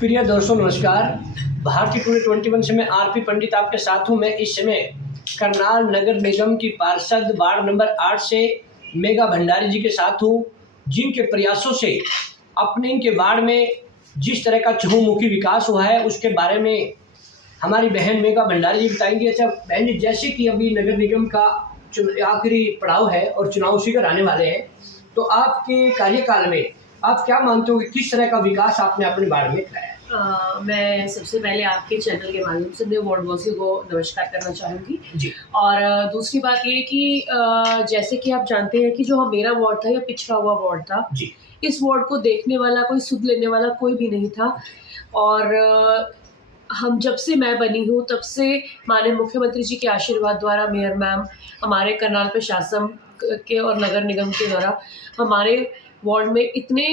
प्रिय दोस्तों नमस्कार। भारतीय टुडे 21 से मैं आरपी पंडित आपके साथ हूँ। मैं इस समय करनाल नगर निगम की पार्षद वार्ड नंबर 8 से मेघा भंडारी जी के साथ हूँ, जिनके प्रयासों से अपने इनके वार्ड में जिस तरह का चहुमुखी विकास हुआ है उसके बारे में हमारी बहन मेघा भंडारी जी बताएंगी। अच्छा बहन जी, जैसे कि अभी नगर निगम का आखिरी पड़ाव है और चुनाव उसी कर आने वाले हैं, तो आपके कार्यकाल में आप क्या मानते हो कि किस तरह का विकास आपने अपने वार्ड में कराया? मैं सबसे पहले आपके चैनल के माध्यम से अपने वार्डवासियों को नमस्कार करना चाहूँगी। जी। और दूसरी बात ये कि जैसे कि आप जानते हैं कि जो मेरा वार्ड था, यह पिछड़ा हुआ वार्ड था। जी। इस वार्ड को देखने वाला, कोई सुध लेने वाला कोई भी नहीं था। और हम जब से मैं बनी हूँ तब से माननीय मुख्यमंत्री जी के आशीर्वाद द्वारा, मेयर मैम, हमारे करनाल प्रशासन के और नगर निगम के द्वारा हमारे वार्ड में इतने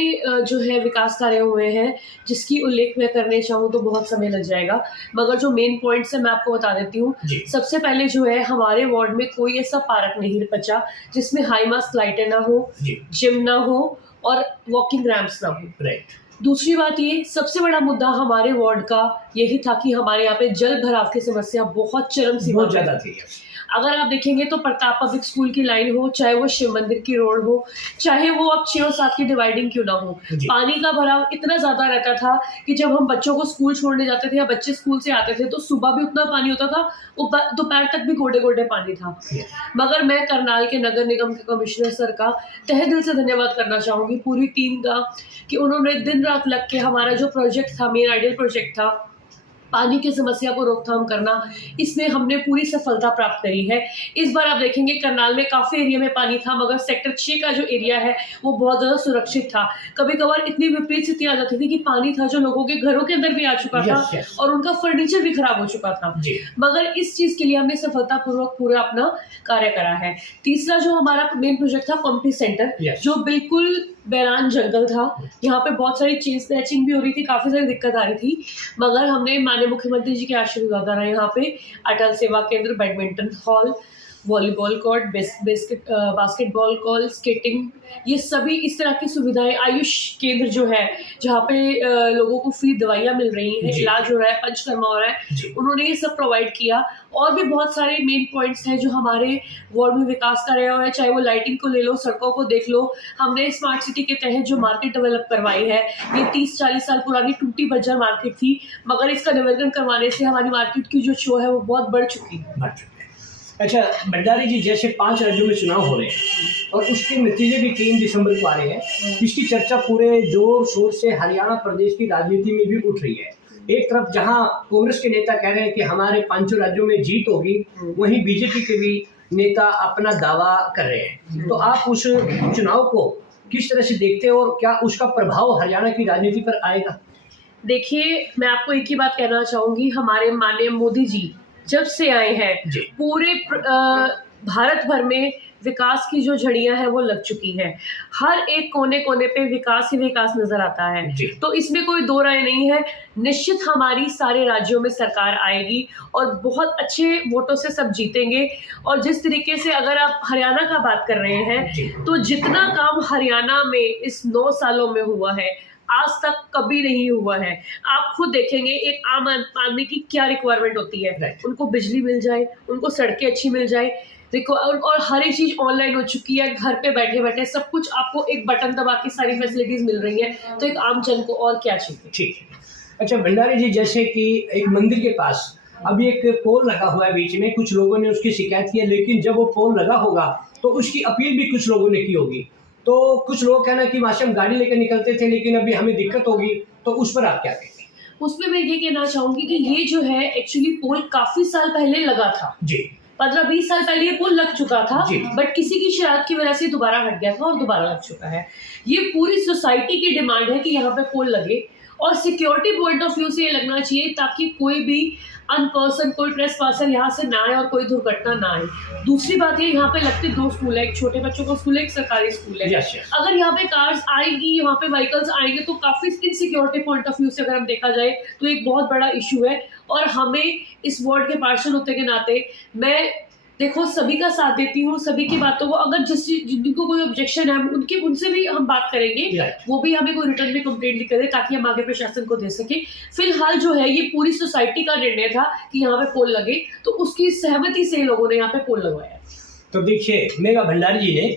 जो है विकास कार्य हुए हैं, जिसकी उल्लेख मैं करने चाहूँ तो बहुत समय लग जाएगा। मगर जो मेन पॉइंट्स है मैं आपको बता देती हूँ। सबसे पहले जो है, हमारे वार्ड में कोई ऐसा पार्क नहीं बचा जिसमें हाई मास्ट लाइटें ना हो, जिम ना हो और वॉकिंग रैंप्स ना हो। राइट। दूसरी बात, ये सबसे बड़ा मुद्दा हमारे वार्ड का यही था कि हमारे यहाँ पे जल भराव की समस्या बहुत चरम सीमा बहुत ज़्यादा थी। अगर आप देखेंगे तो प्रताप पब्लिक स्कूल की लाइन हो, चाहे वो शिव मंदिर की रोड हो, चाहे वो अब 6 और 7 की डिवाइडिंग क्यों ना हो, पानी का भराव इतना ज़्यादा रहता था कि जब हम बच्चों को स्कूल छोड़ने जाते थे या बच्चे स्कूल से आते थे तो सुबह भी उतना पानी होता था, दोपहर तक भी गोडे-गोडे पानी था। मगर मैं करनाल के नगर निगम के कमिश्नर सर का तहे दिल से धन्यवाद करना चाहूँगी, पूरी टीम का, कि उन्होंने दिन रात लग के हमारा जो प्रोजेक्ट था, मेन आइडियल प्रोजेक्ट था, पानी की समस्या को रोकथाम करना, इसमें हमने पूरी सफलता प्राप्त करी है। इस बार आप देखेंगे करनाल में काफ़ी एरिया में पानी था, मगर सेक्टर 6 का जो एरिया है वो बहुत ज़्यादा सुरक्षित था। कभी-कभार इतनी विपरीत स्थिति आ जाती थी कि पानी था जो लोगों के घरों के अंदर भी आ चुका था और उनका फर्नीचर भी खराब हो चुका था। मगर इस चीज़ के लिए हमने सफलतापूर्वक पूरा अपना कार्य करा है। तीसरा जो हमारा मेन प्रोजेक्ट था, पंपिंग सेंटर, जो बिल्कुल बैरान जंगल था। यहाँ पे बहुत सारी चेन स्नैचिंग भी हो रही थी, काफ़ी सारी दिक्कत आ रही थी, मगर हमने माननीय मुख्यमंत्री जी के आशीर्वाद द्वारा यहाँ पे अटल सेवा केंद्र, badminton hall, volleyball court, basketball call, skating, ये सभी इस तरह की सुविधाएं, आयुष केंद्र जो है जहाँ पे लोगों को फ्री दवाइयाँ मिल रही हैं, इलाज हो रहा है, पंचकर्मा हो रहा है, उन्होंने ये सब प्रोवाइड किया। और भी बहुत सारे मेन पॉइंट्स हैं जो हमारे वार्ड में विकास कर रहे हैं, चाहे वो लाइटिंग को ले लो, सड़कों को देख लो। हमने स्मार्ट सिटी के तहत जो मार्केट डेवलप करवाई है, ये 30-40 साल पुरानी टूटी बंजर मार्केट थी, मगर इसका डेवलपमेंट करवाने से हमारी मार्केट की जो शो है वो बहुत बढ़ चुकी है। अच्छा भंडारी जी, जैसे 5 राज्यों में चुनाव हो रहे हैं और उसके नतीजे भी 3 दिसंबर को आ रहे हैं, इसकी चर्चा पूरे जोर शोर से हरियाणा प्रदेश की राजनीति में भी उठ रही है। एक तरफ जहां कांग्रेस के नेता कह रहे हैं कि हमारे 5 राज्यों में जीत होगी, वहीं बीजेपी के भी नेता अपना दावा कर रहे हैं। तो आप उस चुनाव को किस तरह से देखते हैं और क्या उसका प्रभाव हरियाणा की राजनीति पर आएगा? देखिए, मैं आपको एक ही बात कहना चाहूँगी, हमारे माननीय मोदी जी जब से आए हैं, पूरे भारत भर में विकास की जो झड़ियाँ हैं वो लग चुकी हैं। हर एक कोने-कोने पे विकास ही विकास नज़र आता है। तो इसमें कोई दो राय नहीं है, निश्चित हमारी सारे राज्यों में सरकार आएगी और बहुत अच्छे वोटों से सब जीतेंगे। और जिस तरीके से अगर आप हरियाणा का बात कर रहे हैं, तो जितना काम हरियाणा में इस 9 सालों में हुआ है, आज तक कभी नहीं हुआ है। आप खुद देखेंगे एक आम आदमी की क्या रिक्वायरमेंट होती है, उनको बिजली मिल जाए, उनको सड़कें अच्छी मिल जाए, देखो, और हर एक चीज़ ऑनलाइन हो चुकी है, घर पे बैठे-बैठे सब कुछ आपको एक बटन दबा के सारी फैसिलिटीज़ मिल रही हैं, तो एक आम जन को और क्या चाहिए। ठीक है। अच्छा भंडारी जी, जैसे कि एक मंदिर के पास अभी एक पोल लगा हुआ है बीच में, कुछ लोगों ने उसकी शिकायत की है, लेकिन जब वो पोल लगा होगा तो उसकी अपील भी कुछ लोगों ने की होगी। तो कुछ लोग कहना कि वहाँ से हम गाड़ी लेकर निकलते थे, लेकिन अभी हमें दिक्कत होगी, तो उस पर आप क्या कहेंगे? उसमें मैं ये कहना चाहूँगी कि ये जो है एक्चुअली पोल काफ़ी साल पहले लगा था। 15-20 साल पहले ये पोल लग चुका था, बट किसी की शरारत की वजह से दोबारा हट गया था और दोबारा लग चुका है। ये पूरी सोसाइटी की डिमांड है कि यहाँ पे पोल लगे और सिक्योरिटी पॉइंट ऑफ व्यू से ये लगना चाहिए, ताकि कोई भी अनपर्सन, कोई ट्रेसपासर यहाँ से ना आए और कोई दुर्घटना ना आए। दूसरी बात ये, यहाँ पे लगते 2 स्कूल है, एक छोटे बच्चों का स्कूल है, एक सरकारी स्कूल है। अगर यहाँ पे कार्स आएंगी, यहाँ पे व्हीकल्स आएंगे, तो काफ़ी इनसिक्योरिटी पॉइंट ऑफ व्यू से अगर हम देखा जाए तो एक बहुत बड़ा इशू है। और हमें इस वार्ड के पार्षद होते के नाते मैं देखो, सभी का साथ देती हूँ, सभी की बातों को, अगर जिनको कोई ऑब्जेक्शन है उनसे भी हम बात करेंगे। Right. वो भी हमें कोई रिटर्न में कंप्लेंट लिख करें ताकि हम आगे प्रशासन को दे सके। फिलहाल जो है ये पूरी सोसाइटी का निर्णय था कि यहाँ पे पोल लगे, तो उसकी सहमति से लोगों ने यहाँ पे पोल लगवाया। तो देखिए, मेघा भंडारी जी ने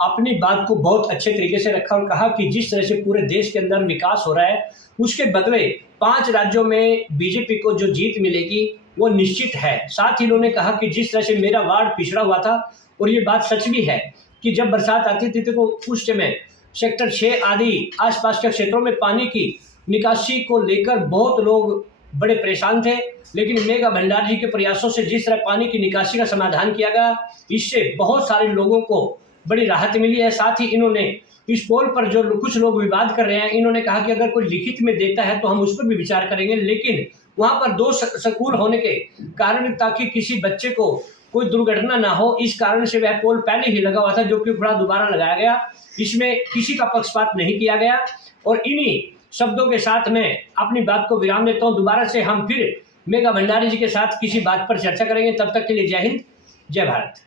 अपनी बात को बहुत अच्छे तरीके से रखा और कहा कि जिस तरह से पूरे देश के अंदर विकास हो रहा है, उसके बदले 5 राज्यों में बीजेपी को जो जीत मिलेगी वो निश्चित है। साथ ही उन्होंने कहा कि जिस तरह से मेरा वार्ड पिछड़ा हुआ था, और ये बात सच भी है कि जब बरसात आती थी तो उस समय सेक्टर 6 आदि आसपास के क्षेत्रों में पानी की निकासी को लेकर बहुत लोग बड़े परेशान थे। लेकिन मेघा भंडारी जी के प्रयासों से जिस तरह पानी की निकासी का समाधान किया गया, इससे बहुत सारे लोगों को बड़ी राहत मिली है। साथ ही इन्होंने इस पोल पर जो कुछ लोग विवाद कर रहे हैं, इन्होंने कहा कि अगर कोई लिखित में देता है तो हम उस पर भी विचार करेंगे, लेकिन वहाँ पर 2 स्कूल होने के कारण ताकि किसी बच्चे को कोई दुर्घटना ना हो, इस कारण से वह पोल पहले ही लगा हुआ था, जो कि दोबारा लगाया गया। इसमें किसी का पक्षपात नहीं किया गया। और इन्हीं शब्दों के साथ मैं अपनी बात को विराम देता हूँ। दोबारा से हम फिर मेघा भंडारी जी के साथ किसी बात पर चर्चा करेंगे। तब तक के लिए जय हिंद, जय भारत।